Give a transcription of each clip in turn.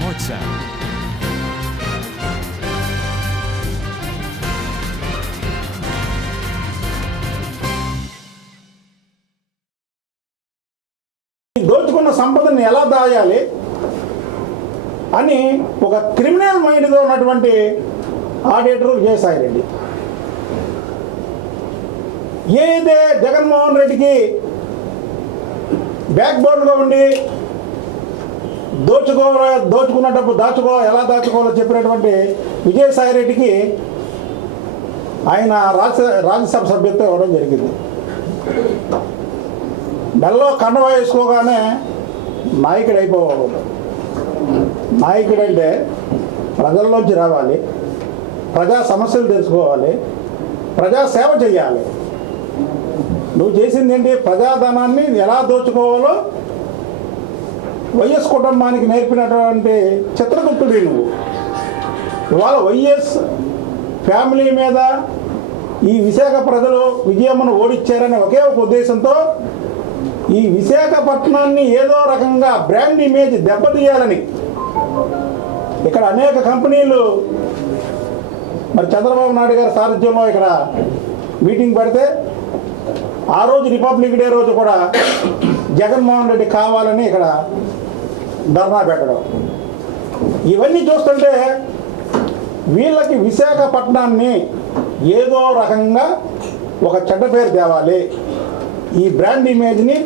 చేశారు దోచుకున్న సంపదని ఎలా దాయాలి అని ఒక క్రిమినల్ మైండ్తో ఉన్నటువంటి ఆడిటర్ విజయసాయి రెడ్డి. ఏదైతే జగన్మోహన్ రెడ్డికి బ్యాక్ బోన్గా ఉండి దోచుకో దోచుకున్నటప్పుడు దాచుకో ఎలా దాచుకోవాలో చెప్పినటువంటి విజయసాయి రెడ్డికి ఆయన రాజ్య రాజ్యసభ సభ్యత్వం ఇవ్వడం జరిగింది. మెల్లో కండవ వేసుకోగానే నాయకుడు అయిపోవాలి. నాయకుడు అంటే ప్రజల్లోంచి రావాలి ప్రజా సమస్యలు తెలుసుకోవాలి ప్రజా సేవ చేయాలి. నువ్వు చేసింది ఏంటి ప్రజాధనాన్ని ఎలా దోచుకోవాలో వైఎస్ కుటుంబానికి నేర్పినటువంటి చిత్రగుప్తుడి నువ్వు. ఇవాళ వైఎస్ ఫ్యామిలీ మీద ఈ విశాఖ ప్రజలు విజయమ్మను ఓడిచ్చారనే ఒకే ఒక ఉద్దేశంతో ఈ విశాఖపట్నాన్ని ఏదో రకంగా బ్రాండ్ ఇమేజ్ దెబ్బతీయాలని ఇక్కడ అనేక కంపెనీలు మరి చంద్రబాబు నాయుడు గారి సారథ్యంలో ఇక్కడ మీటింగ్ పెడితే ఆ రోజు రిపబ్లిక్ డే రోజు కూడా జగన్మోహన్ రెడ్డి కావాలని ఇక్కడ ధర్నా పెట్టడం. ఇవన్నీ చూస్తుంటే వీళ్ళకి విశాఖపట్నాన్ని ఏదో రకంగా ఒక చెడ్డ పేరు తేవాలి. ఈ బ్రాండ్ ఇమేజ్ని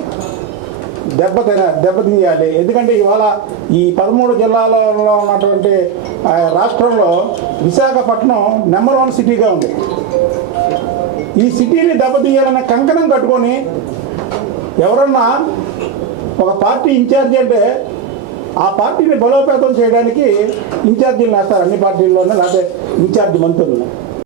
దెబ్బతిన దెబ్బతీయాలి ఎందుకంటే ఇవాళ ఈ పదమూడు జిల్లాలలో ఉన్నటువంటి ఆ, రాష్ట్రంలో విశాఖపట్నం నెంబర్ వన్ సిటీగా ఉంది. ఈ సిటీని దెబ్బతీయాలనే కంకణం కట్టుకొని ఎవరన్నా ఒక పార్టీ ఇన్ఛార్జి అంటే ఆ పార్టీని బలోపేతం చేయడానికి ఇన్ఛార్జీలు వేస్తారు అన్ని పార్టీల్లోనే లేకపోతే ఇన్ఛార్జి మంత్రులను